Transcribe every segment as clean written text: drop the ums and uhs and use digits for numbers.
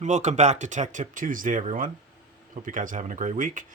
And welcome back to Tech Tip Tuesday, everyone. Hope you guys are having a great week.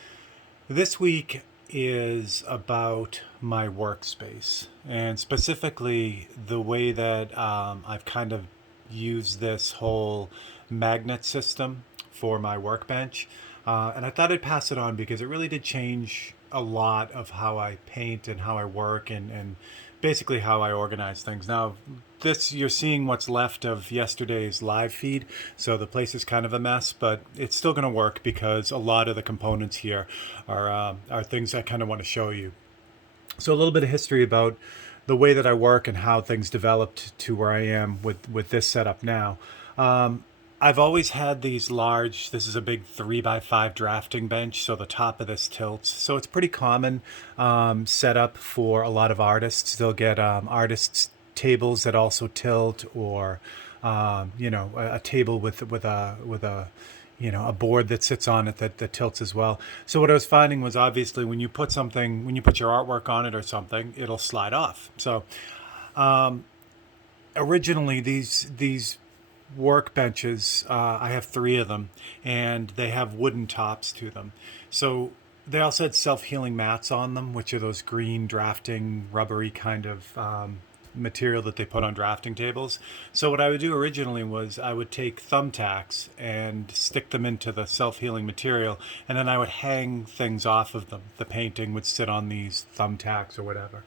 This week is about my workspace, and specifically the way that I've kind of used this whole magnet system for my workbench. And I thought I'd pass it on because it really did change a lot of how I paint and how I work and basically how I organize things. Now, this you're seeing what's left of yesterday's live feed, so the place is kind of a mess, but it's still going to work because a lot of the components here are things I kind of want to show you. So a little bit of history about the way that I work and how things developed to where I am with this setup now. I've always had these large, this is a big 3x5 drafting bench, so the top of this tilts. So it's pretty common setup for a lot of artists. They'll get artists' tables that also tilt, or a table with a a board that sits on it that tilts as well. So what I was finding was, obviously, when you put your artwork on it or something, it'll slide off. So originally these workbenches, I have three of them, and they have wooden tops to them. So they also had self-healing mats on them, which are those green drafting rubbery kind of material that they put on drafting tables. So what I would do originally was I would take thumbtacks and stick them into the self-healing material, and then I would hang things off of them. The painting would sit on these thumbtacks or whatever.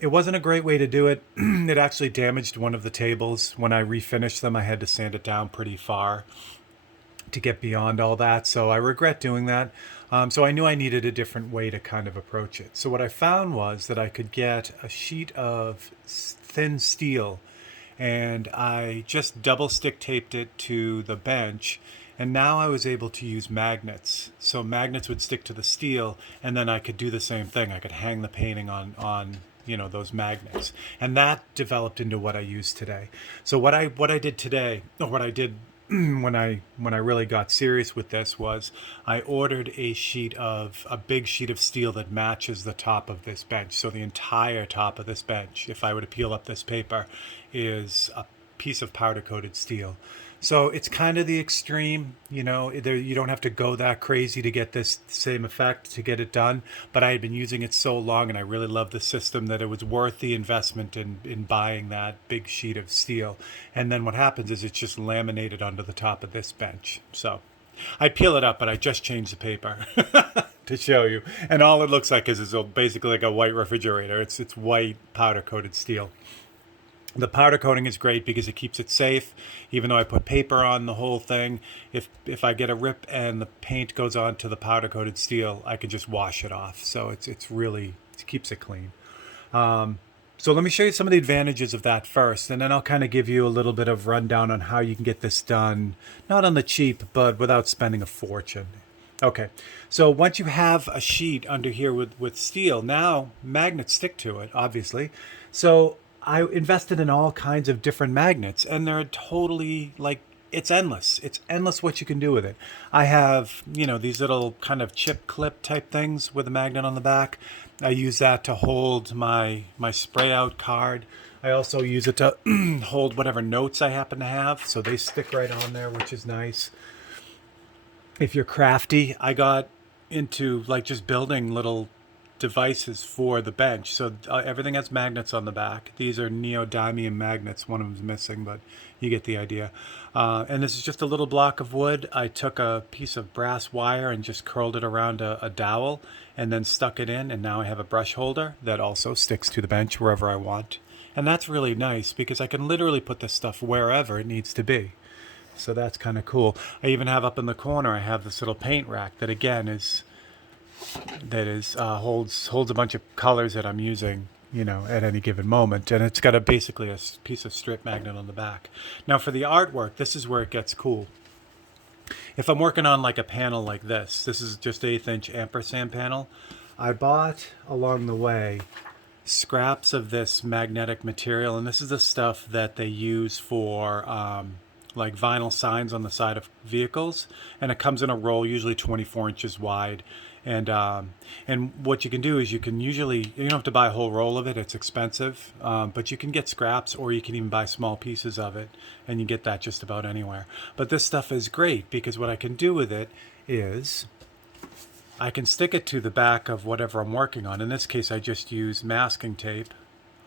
It wasn't a great way to do it. It actually damaged one of the tables. When I refinished them, I had to sand it down pretty far to get beyond all that. So I regret doing that. So I knew I needed a different way to kind of approach it. So what I found was that I could get a sheet of thin steel, and I just double stick taped it to the bench. And now I was able to use magnets. So magnets would stick to the steel, and then I could do the same thing. I could hang the painting on those magnets. And that developed into what I use today. So what I did today, or what I did when I really got serious with this, was I ordered a big sheet of steel that matches the top of this bench. So the entire top of this bench, if I were to peel up this paper, is a piece of powder coated steel. So it's kind of the extreme, you don't have to go that crazy to get this same effect, to get it done. But I had been using it so long, and I really loved the system, that it was worth the investment in buying that big sheet of steel. And then what happens is it's just laminated onto the top of this bench. So I peel it up, but I just changed the paper to show you. And all it looks like is basically like a white refrigerator. It's white powder coated steel. The powder coating is great because it keeps it safe. Even though I put paper on the whole thing, if I get a rip and the paint goes onto the powder coated steel, I can just wash it off. So it keeps it clean. So let me show you some of the advantages of that first, and then I'll kind of give you a little bit of rundown on how you can get this done, not on the cheap, but without spending a fortune. Okay, so once you have a sheet under here with steel, now magnets stick to it, obviously. So I invested in all kinds of different magnets, and they're totally, like, it's endless. It's endless what you can do with it. I have, these little kind of chip clip type things with a magnet on the back. I use that to hold my spray out card. I also use it to hold whatever notes I happen to have, so they stick right on there, which is nice. If you're crafty, I got into like just building little devices for the bench. So everything has magnets on the back. These are neodymium magnets. One of them's missing, but you get the idea. And this is just a little block of wood. I took a piece of brass wire and just curled it around a dowel, and then stuck it in, and now I have a brush holder that also sticks to the bench wherever I want. And that's really nice because I can literally put this stuff wherever it needs to be. So that's kind of cool. I even have up in the corner, I have this little paint rack that, again, holds a bunch of colors that I'm using, at any given moment. And it's got basically a piece of strip magnet on the back. Now for the artwork, this is where it gets cool. If I'm working on like a panel like this is just 1/8 inch ampersand panel. I bought along the way scraps of this magnetic material, and this is the stuff that they use for like vinyl signs on the side of vehicles, and it comes in a roll, usually 24 inches wide, And what you can do is you don't have to buy a whole roll of it. It's expensive, but you can get scraps, or you can even buy small pieces of it, and you get that just about anywhere. But this stuff is great because what I can do with it is I can stick it to the back of whatever I'm working on. In this case, I just used masking tape,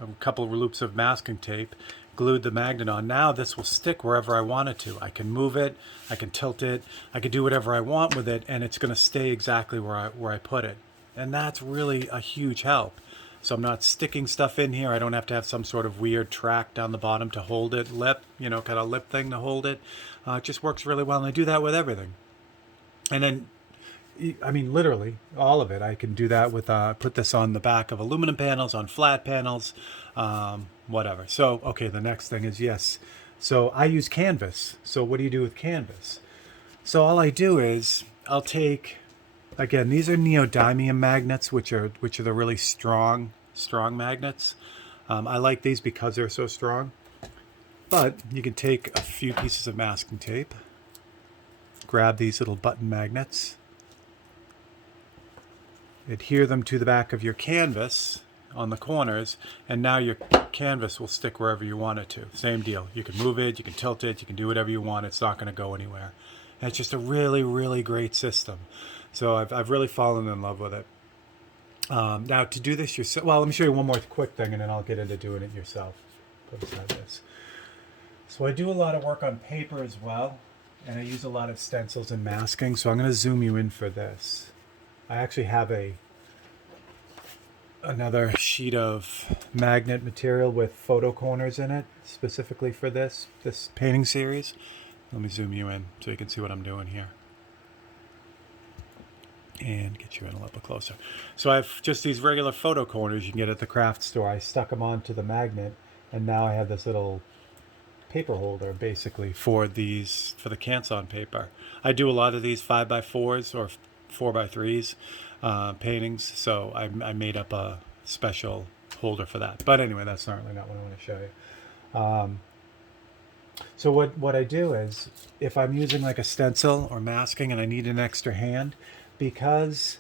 a couple of loops of masking tape, glued the magnet on. Now this will stick wherever I want it to. I can move it, I can tilt it, I can do whatever I want with it, and it's going to stay exactly where I put it. And that's really a huge help. So I'm not sticking stuff in here. I don't have to have some sort of weird track down the bottom to hold it, kind of lip thing to hold it. It just works really well, and I do that with everything. And then literally all of it. I can do that with, put this on the back of aluminum panels, on flat panels, whatever. So, okay, the next thing is, yes. So I use canvas. So what do you do with canvas? So all I do is I'll take, again, these are neodymium magnets, which are the really strong magnets. I like these because they're so strong. But you can take a few pieces of masking tape, grab these little button magnets, adhere them to the back of your canvas on the corners, and now your canvas will stick wherever you want it to. Same deal. You can move it, you can tilt it, you can do whatever you want. It's not going to go anywhere. And it's just a really, really great system. So I've really fallen in love with it. Now to do this yourself, well, let me show you one more quick thing, and then I'll get into doing it yourself. Put aside this. So I do a lot of work on paper as well, and I use a lot of stencils and masking. So I'm going to zoom you in for this. I actually have another sheet of magnet material with photo corners in it, specifically for this painting series. Let me zoom you in so you can see what I'm doing here. And get you in a little bit closer. So I have just these regular photo corners you can get at the craft store. I stuck them onto the magnet, and now I have this little paper holder basically for the Canson paper. I do a lot of these 5x4s or 4x3s paintings, so I made up a special holder for that. But anyway, that's certainly not what I want to show you. So what I do is, if I'm using like a stencil or masking and I need an extra hand, because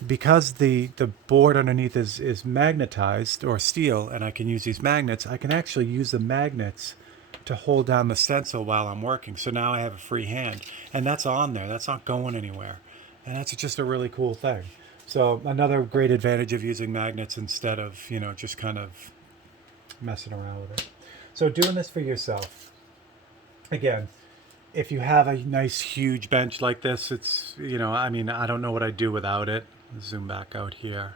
the board underneath is magnetized or steel, and I can use these magnets, I can actually use the magnets to hold down the stencil while I'm working. So now I have a free hand, and that's on there. That's not going anywhere. And that's just a really cool thing. So another great advantage of using magnets instead of, just kind of messing around with it. So doing this for yourself, again, if you have a nice huge bench like this, it's, I don't know what I'd do without it. Zoom back out here.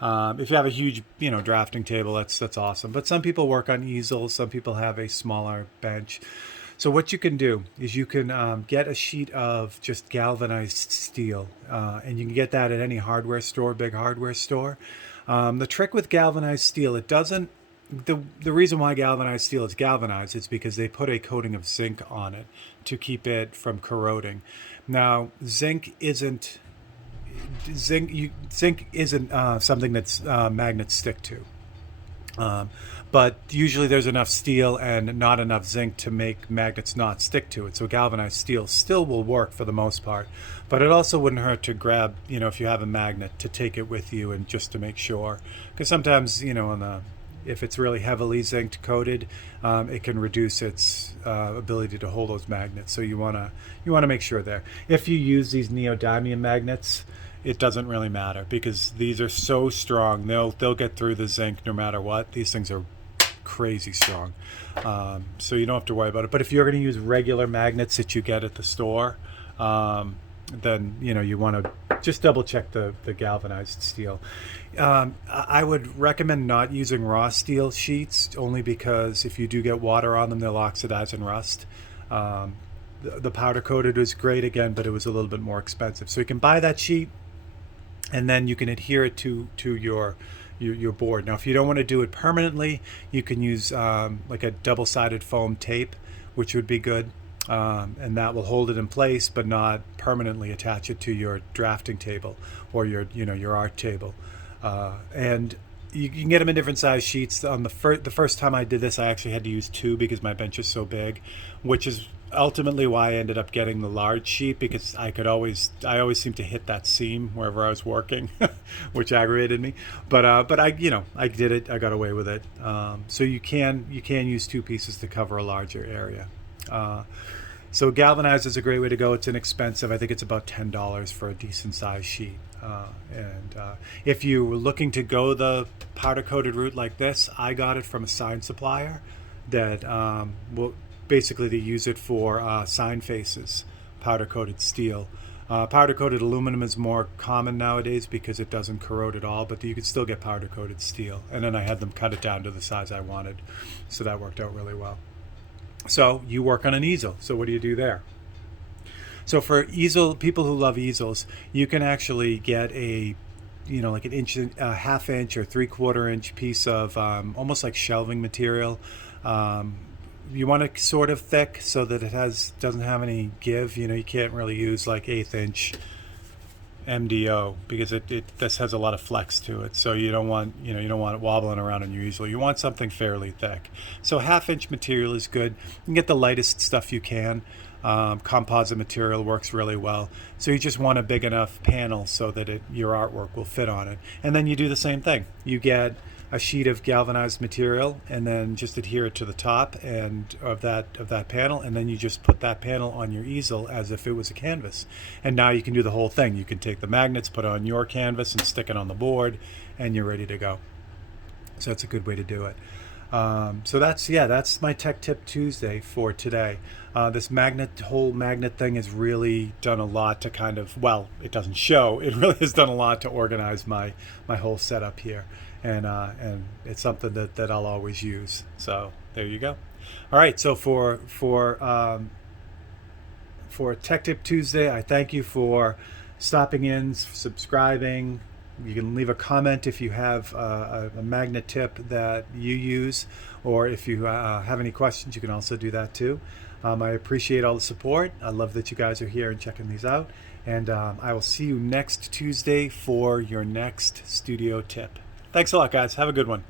If you have a huge, drafting table, that's awesome. But some people work on easels. Some people have a smaller bench. So what you can do is you can get a sheet of just galvanized steel, and you can get that at any hardware store, big hardware store. The trick with galvanized steel, the reason why galvanized steel is galvanized is because they put a coating of zinc on it to keep it from corroding. Now, zinc isn't something that magnets stick to. But usually there's enough steel and not enough zinc to make magnets not stick to it. So galvanized steel still will work for the most part. But it also wouldn't hurt to grab, if you have a magnet, to take it with you and just to make sure. Because sometimes, if it's really heavily zinc coated, it can reduce its ability to hold those magnets. So you wanna make sure there. If you use these neodymium magnets, it doesn't really matter because these are so strong. They'll get through the zinc no matter what. These things are crazy strong. So you don't have to worry about it. But if you're going to use regular magnets that you get at the store, then you want to just double check the galvanized steel. I would recommend not using raw steel sheets, only because if you do get water on them, they'll oxidize and rust. The powder coated was great again, but it was a little bit more expensive. So you can buy that sheet, and then you can adhere it to your board. Now, if you don't want to do it permanently, you can use like a double-sided foam tape, which would be good, and that will hold it in place, but not permanently attach it to your drafting table or your art table. And You can get them in different size sheets. On the first time I did this, I actually had to use two because my bench is so big, which is ultimately why I ended up getting the large sheet, because I always seem to hit that seam wherever I was working, which aggravated me. But I did it. I got away with it. So you can use two pieces to cover a larger area. So galvanized is a great way to go. It's inexpensive. I think it's about $10 for a decent size sheet. And if you were looking to go the powder coated route like this, I got it from a sign supplier that will basically to use it for sign faces, powder coated steel. Powder coated aluminum is more common nowadays because it doesn't corrode at all, but you could still get powder coated steel. And then I had them cut it down to the size I wanted, so that worked out really well. So you work on an easel. So what do you do there? So for easel, people who love easels, you can actually get like an inch, a half inch or 3/4 inch piece of almost like shelving material. You want it sort of thick so that it doesn't have any give. You can't really use like 1/8 inch MDO because this has a lot of flex to it. So you don't want it wobbling around on your easel. You want something fairly thick. So half-inch material is good. You can get the lightest stuff you can. Composite material works really well. So you just want a big enough panel so that your artwork will fit on it. And then you do the same thing. You get a sheet of galvanized material and then just adhere it to the top and of that panel, and then you just put that panel on your easel as if it was a canvas. And now you can do the whole thing. You can take the magnets, put it on your canvas and stick it on the board, and you're ready to go. So that's a good way to do it. So that's my Tech Tip Tuesday for today. This whole magnet thing has really done a lot to it doesn't show, it really has done a lot to organize my whole setup here. And it's something that I'll always use. So there you go. All right. So for Tech Tip Tuesday, I thank you for stopping in, subscribing. You can leave a comment if you have a magnet tip that you use, or if you have any questions, you can also do that too. I appreciate all the support. I love that you guys are here and checking these out. And I will see you next Tuesday for your next studio tip. Thanks a lot, guys. Have a good one.